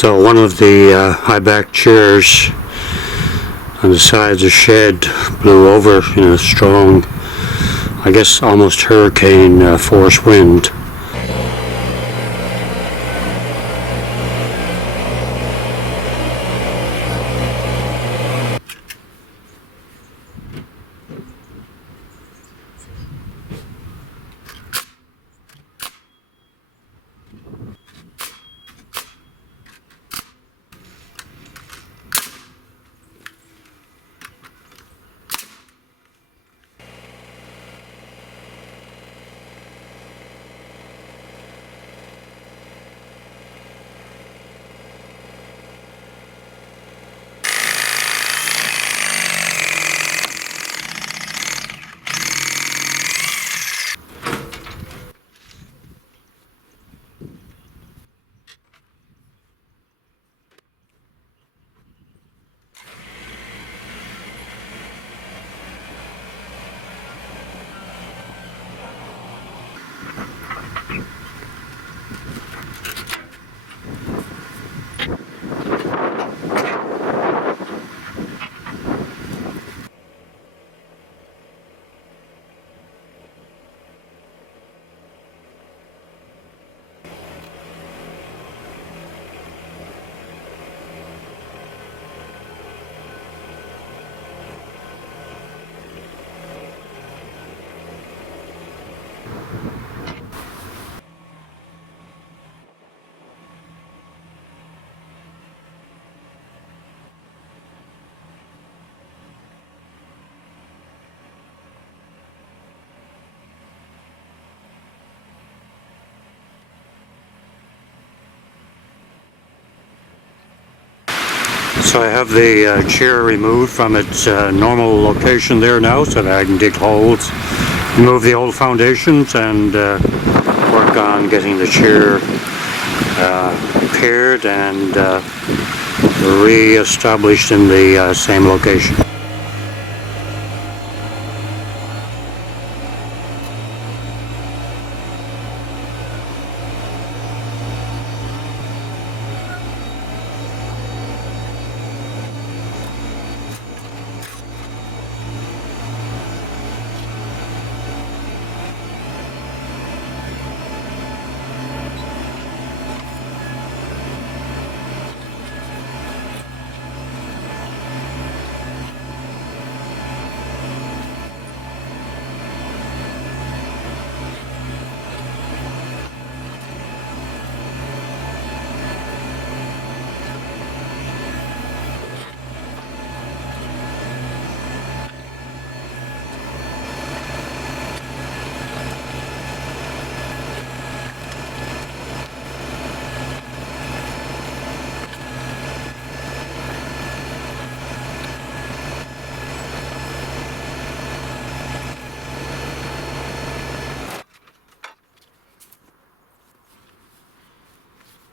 So one of the high back chairs on the side of the shed blew over in a strong, I guess almost hurricane force wind. So I have the chair removed from its normal location there now so that I can dig holes, remove the old foundations, and work on getting the chair repaired and re-established in the same location.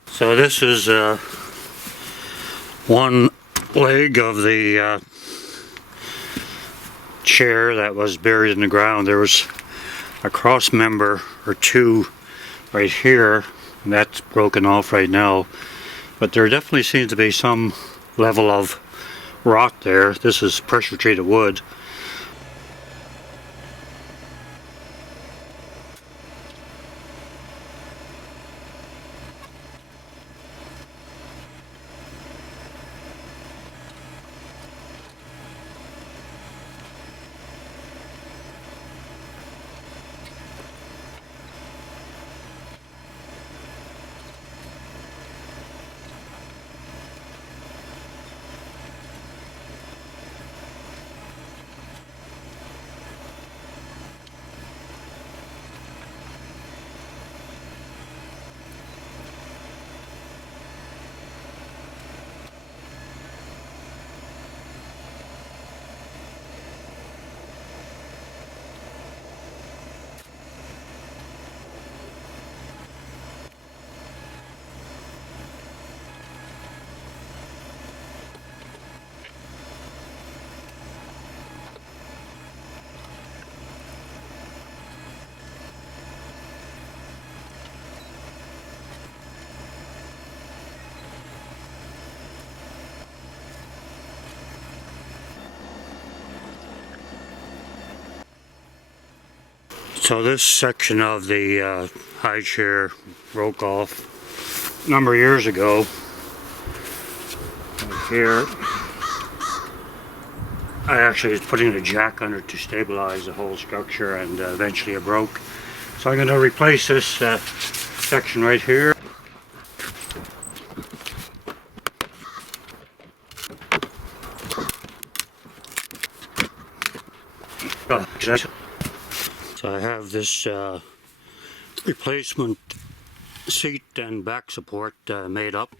So this is one leg of the chair that was buried in the ground. There was a cross member or two right here, and that's broken off right now. But there definitely seems to be some level of rot there. This is pressure treated wood. So this section of the high chair broke off a number of years ago. Right here, I actually was putting a jack under to stabilize the whole structure, and eventually it broke. So I'm going to replace this section right here. So I have this replacement seat and back support made up.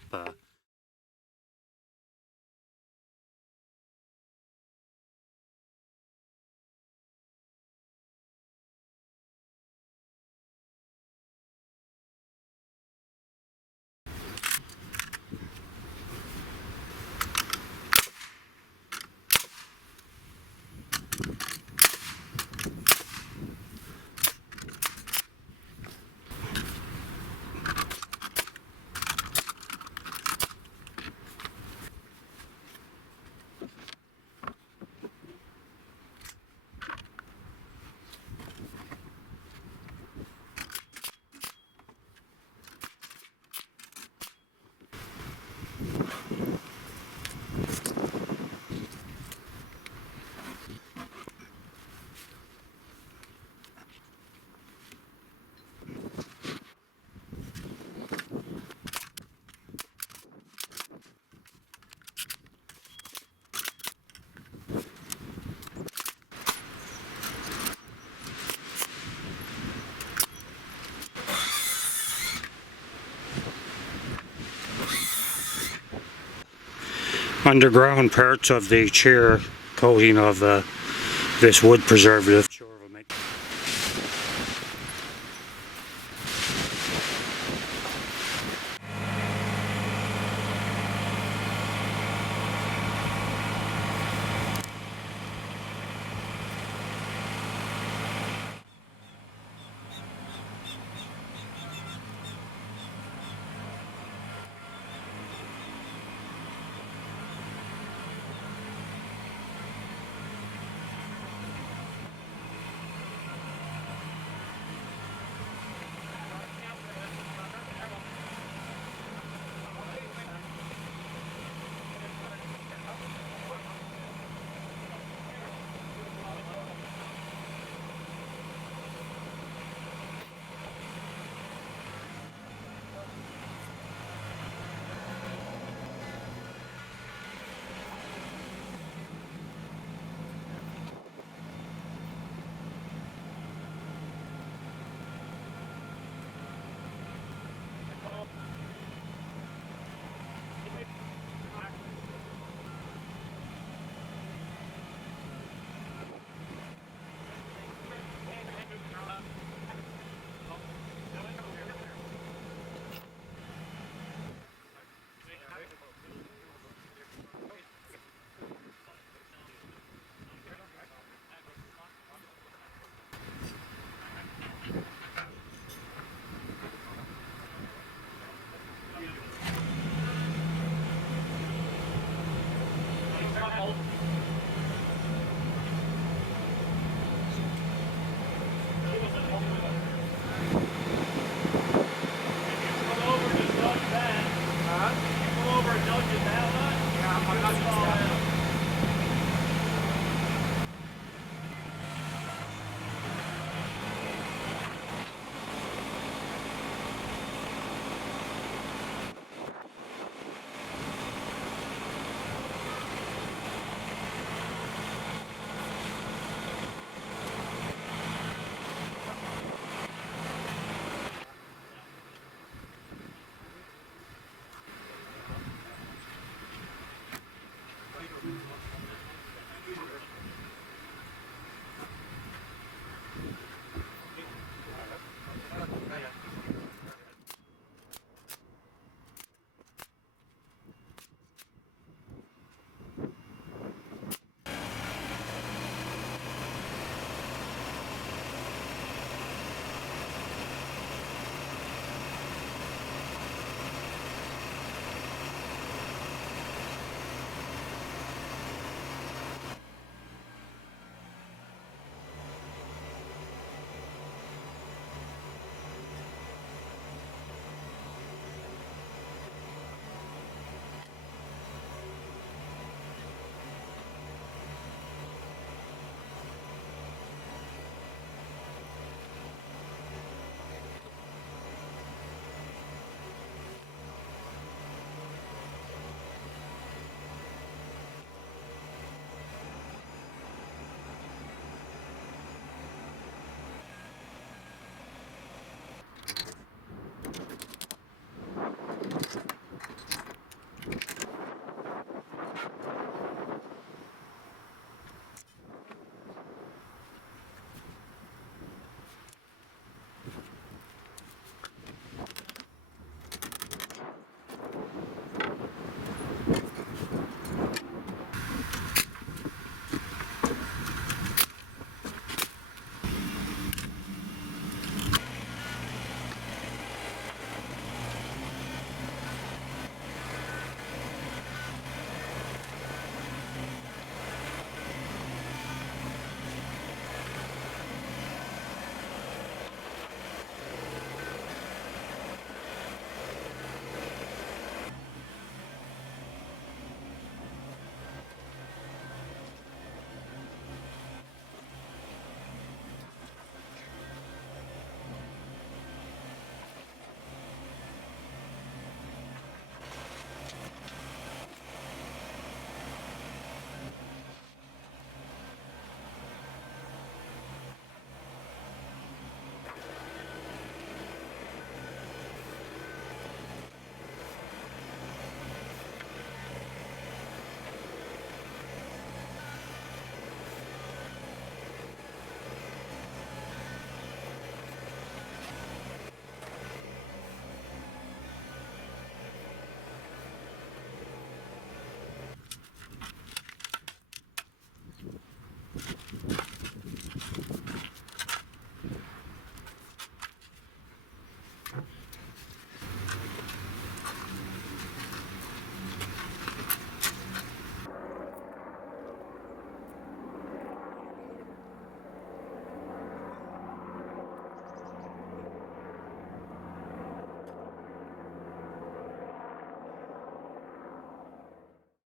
Underground parts of the chair coating of this wood preservative.